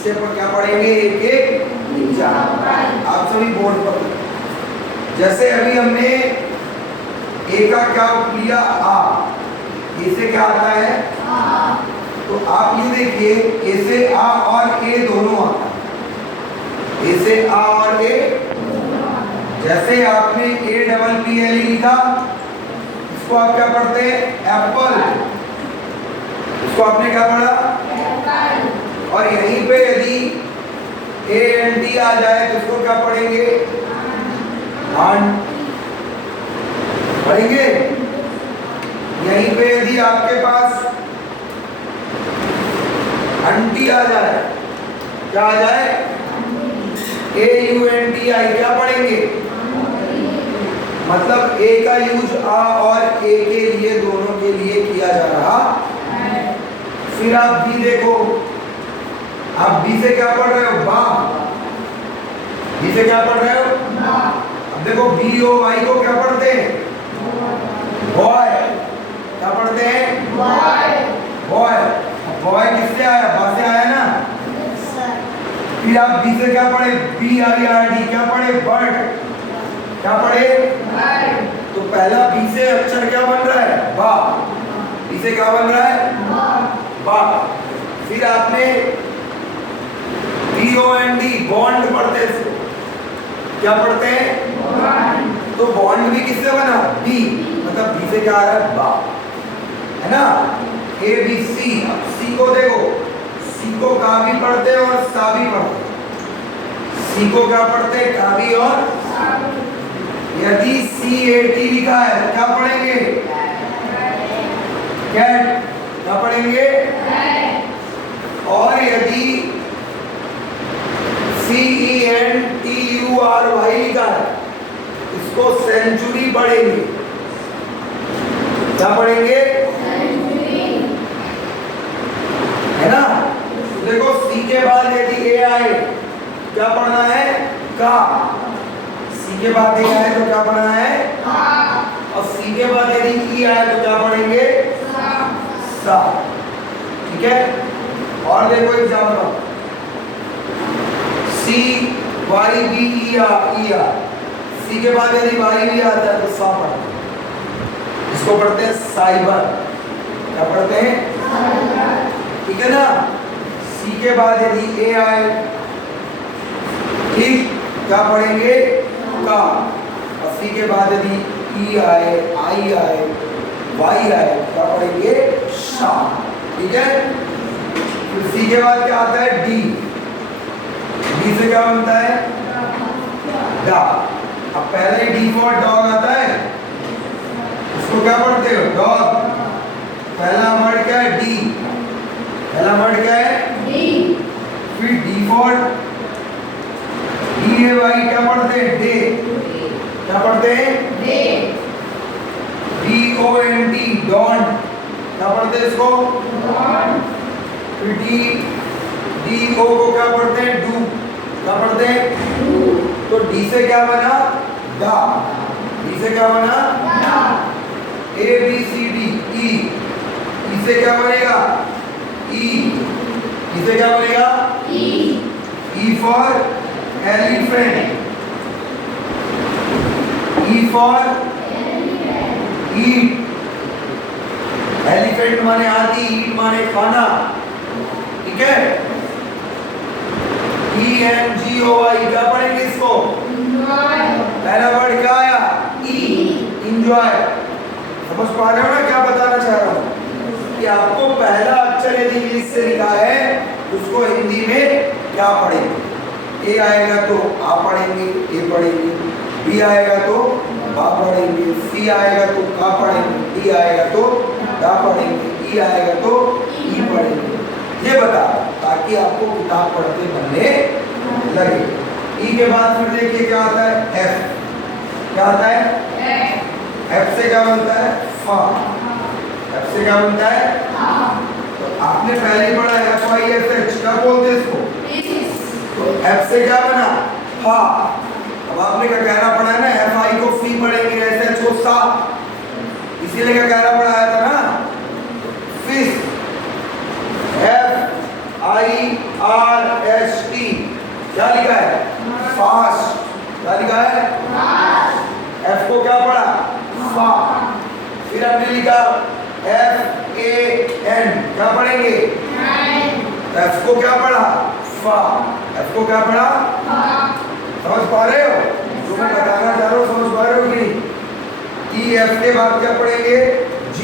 Step पर क्या पढ़ेंगे, एक एक एग्जाम आप सभी बोर्ड पर। जैसे अभी हमने ए का क्या लिया, आ, ए से क्या आता है आ। तो आप ये देखिए ए से आ और ए दोनों आता है, ए से आ और ए। जैसे आपने ए डबल पी एल लिखा, इसको आप क्या पढ़ते हैं, एप्पल। इसको आपने क्या पढ़ा, और यहीं पे यदि ए एन टी आ जाए तो इसको क्या पढ़ेंगे, आंट पढ़ेंगे। यहीं पे यदि आपके पास अंटी आ जाए, क्या आ जाए, ए यू एन टी आई, क्या पढ़ेंगे, मतलब ए का यूज आ और ए के लिए, दोनों के लिए किया जा रहा है। फिर आप बी देखो, आप बी से क्या पढ़ रहे हो, बा। बी से क्या पढ़ रहे हो, बा। अब देखो बी ओ वाई को क्या पढ़ते हैं, बॉय। क्या पढ़ते हैं, बॉय। बॉय, बॉय किससे आया, बा से आया ना। फिर आप बी से क्या पढ़े, बी आई आर डी, क्या पढ़े, बर्ड। क्या पढ़े, बर्ड। तो पहला बी से अक्षर क्या बन रहा है, बा। बी से क्या बन रहा है, बा। फिर आपने B O N D, bond पढ़ते हैं इसको, क्या पढ़ते हैं, बॉन्ड। तो बॉन्ड भी किससे बना, बी, मतलब बी से क्या आ रहा है, बा, है ना। ए बी सी, अब सी को देखो, सी को का भी पढ़ते हैं और सा भी पढ़ते हैं। सी को क्या पढ़ते हैं, का भी और सा भी। यदि सी ए टी लिखा है तो क्या पढ़ेंगे, कैट। क्या पढ़ेंगे, और यदि C E N T U R Y लिखा है, इसको सेंचुरी पढ़ेंगे। क्या पढ़ेंगे, है ना। देखो सी के बाद यदि ए आए, क्या पढ़ना है, का। सी के बाद ए आए तो क्या पढ़ना है, का। और सी के बाद यदि ई आए तो क्या पढ़ेंगे, सा। ठीक है। और देखो एग्जाम्पल, सी वाई बी ई आर, सी के बाद यदि वाई भी आता है तो सा पढ़ते हैं, इसको पढ़ते हैं साइबर। क्या पढ़ते हैं, साइबर। ठीक है ना। सी के बाद यदि ए आए, ठीक, क्या पढ़ेंगे, का। और सी के बाद यदि ई आए, आई आए, वाई आए, क्या पढ़ेंगे, शा। ठीक है। फिर सी के बाद क्या आता है, डी। डी से क्या बनता है, दा। अब पहले डी फॉर डॉग आता है, इसको क्या पढ़ते हो, डॉग। पहला वर्ड क्या है, डी। पहला वर्ड क्या है, डी। फिर D for D A Y, क्या पढ़ते हैं, डे। क्या पढ़ते हैं, day. D O N T, don. क्या पढ़ते हैं इसको, डॉन। फिर डी डी ओ को क्या पढ़ते हैं, डू। क्या पढ़ते हैं, डू। तो डी से क्या बना, दा। डी से क्या बना, दा। ए बी सी डी, ई। ई से क्या बनेगा, ई। ई से क्या बनेगा, E. E for elephant, E for eat. Elephant माने हाथी, ईट माने खाना। ठीक है। ई एन जी ओ आई, क्या पढ़ेंगे इसको, पहला वर्ड क्या आया, ई, इंजॉय। समझ पा रहे हो ना क्या बताना चाह रहा हूं, कि आपको पहला अक्षर यदि इंग्लिश से लिखा है उसको हिंदी में क्या पढ़ेंगे। ए आएगा तो आ पढ़ेंगे, ए पढ़ेंगे। बी आएगा तो बा पढ़ेंगे। सी आएगा तो का पढ़ेंगे। डी आएगा तो दा पढ़ेंगे। ई आएगा तो ई पढ़ेंगे। ये बता, ताकि आपको किताब पढ़ते बनने लगे। ई के बाद फिर देखिए क्या आता है, एफ। क्या आता है, एफ से क्या बनता है, फा। एफ से क्या बनता है, तो आपने पहले ही पढ़ा एफ आई एस एच, क्या बोलते हैं इसको, तो एफ से क्या बना, फा। अब आपने क्या कहना पड़ा है ना, एफ आई को फी पढ़ेंगे, एस एच को सा, इसीलिए क्या कहना पड़ा था ना, फिश। एफ IRST क्या लिखा है? फास्ट। क्या लिखा है? F को क्या पढ़ा? फा। फिर हमने लिखा FAN क्या पढ़ेंगे? F को क्या पढ़ा? फा। F को क्या पढ़ा? समझ पा रहे हो जो मैं बताना चाह रहा हूँ? समझ पा रहे हो कि नहीं? EF के बाद क्या पढ़ेंगे? G।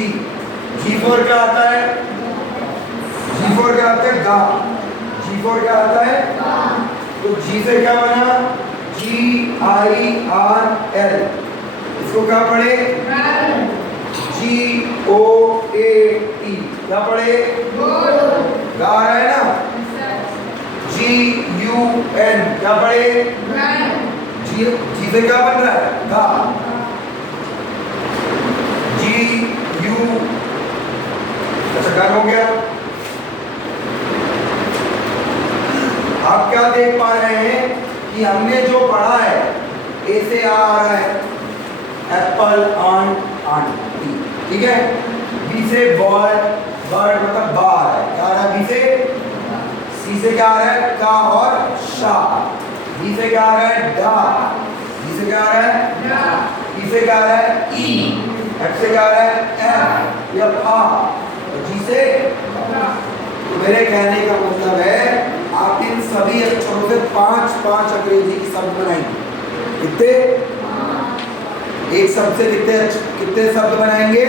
G4 क्या आता है? G4 क्या आता है? गा। G4 क्या आता है? तो G से क्या बना? GIRL। इसको क्या पढ़े? GOAT क्या पढ़े? गा रहा है ना? GUN क्या पढ़े? G से क्या बन रहा है? गा। GU अच्छा गन हो गया। आप क्या देख पा रहे हैं कि हमने जो पढ़ा है ए से आ रहा है एप्पल ऑन आंटी, ठीक है। बी से बॉय बर्ड मतलब बार है, क्या आ रहा है? बी से। सी से क्या आ रहा है? का और शा। डी से क्या आ रहा है? डा। डी से क्या आ रहा है? ई से क्या आ रहा है? ई। एफ से क्या आ रहा है? एफ या आ। जी से। तो मेरे कहने का मतलब है आप इन सभी अक्षरों से 5-5 अंग्रेजी की शब्द बनाएंगे। कितने? एक शब्द से कितने शब्द बनाएंगे?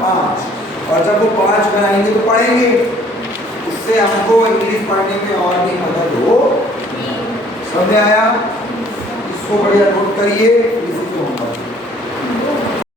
5। और जब वो 5 बनाएंगे तो पढ़ेंगे, उससे हमको इंग्लिश पढ़ने में और भी मदद हो। समझ आया? इसको बढ़िया नोट करिए।